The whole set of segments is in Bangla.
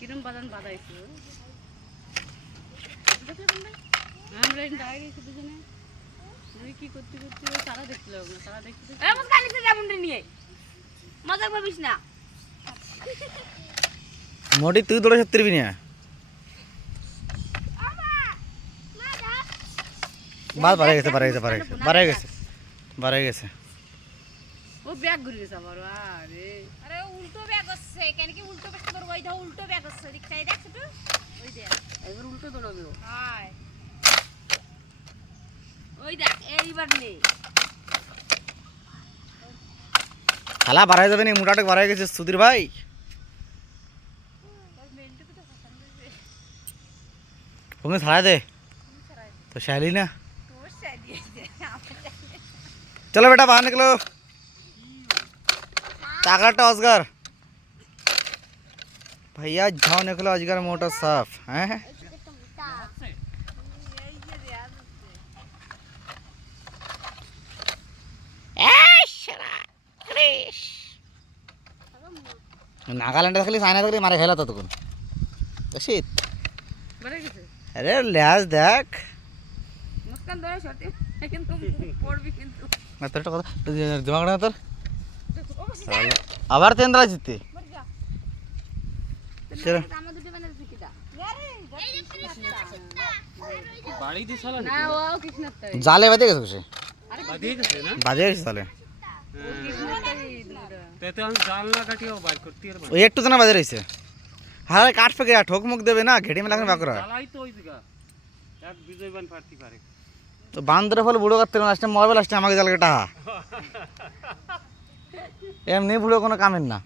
কিরম বাদান বাদাইছো আমরা ডাইরেক্ট দুজনে তুই কি করতে করতে তারা দেখছিল না তারা দেখতে এমন কানিতে যাবুন রে নিয়ে মজা পাবিস না মোটি তুই দৌড়ে সত্যি না বাদ বাড়ে গেছে বাড়ে গেছে ও ব্যাগ ঘুরে গেছে আবার আরে আরে উল্টো ব্যাগ হচ্ছে কেন কি উল্টো ব্যাগ তোর ওই দাও উল্টো ব্যাগ হচ্ছে দেখছাই দেখছ তুই ওই দেখ এবার উল্টো দৌড়াবে ও হাই ওই দেখ এইবার নে খালা বাড়াই যাবে না মোটাটা বাড়াই গেছে সুধীর ভাই তুমি ছাড়াই দে तो शैली ना चलो बेटा बाहर निकलो ताकड़ा अजगर भैया जाओ निकलो अजगर मोटर साफ हैं नागालैंड खाली साइना तक मारे खेला था तुम शीत अरे लिहाज देख মুস্কান ধরে সরতে কিন্তু পড়বি কিন্তু না তোর কথা দিমাগ না তোর আবার তেন্দ্রা জিতে চলো আমার দুটো বানাতে শিখিতা বাড়ি দি শালা না ও কৃষ্ণাতে জালে বাজে গেছে সে আরে বাজে গেছে না বাজে গেছে তাহলে তেতে আমি জাল না কাটিও বাইর করতে আর ওই একটু জানা বাজে রইছে হ্যাঁ কাট ফেকে ঠোক মুখ দেবে না ঘেটি মেলা বাকরা জালাই তো ওই জায়গা এক বিজয়বান পার্টি পারে তো বান্দরে ফল বুড়ো করতে লাস্টে মরবে লাস্টে আমাকে জাল কেটা এমনি বুড়ো কোনো কামের না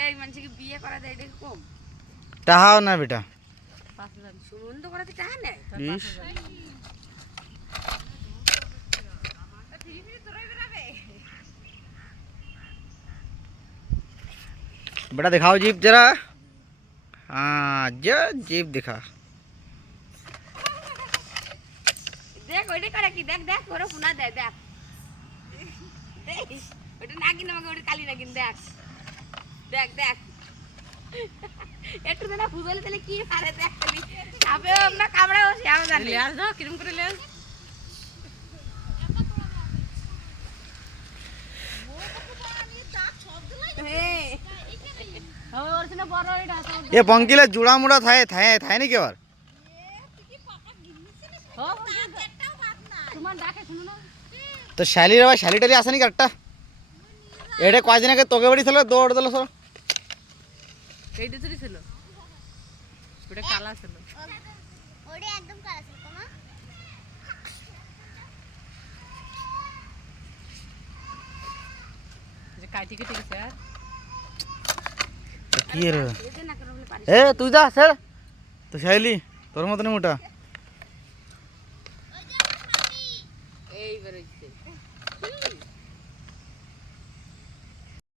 এই মানুষকে বিয়ে করা দেয় এটা কম টাহাও না বেটা 5000 সুমন্ত করাতে টাকা নেয় ইস बेटा दिखाओ जीप जरा हाँ जीप दिखा দেখ ওইটা করে কি দেখ দেখ ওরে ফোনা দে দেখ দেখ ওটা নাগিন আমাকে ওটা কালি নাগিন দেখ দেখ দেখ একটু না ফুজলে তাহলে কি পারে দেখ খালি চাপে না কামড়াও সে আমি জানি লেয়ার দাও কিরম করে লেয়ার और से ना बड़ एटा ये पंकिले जुड़ा मुड़ा थाए थाए थाए नहीं के बार हो তোমার ডাকে শুনো না तो शैली रे भाई शैली टेली आसे नहीं करेक्टा एडे कय दिन के तोगे बड़ी थलो दौड़ दलो सर এইটা চুরি ছিল ওটা কালা ছিল ওটা একদম কালা ছিল তোমা যে কাটি কেটে গেছে আর की रे এটা না করলে পারি ए तू जा सर तो शैली तोर मत नहीं मोटा এইবার হইছে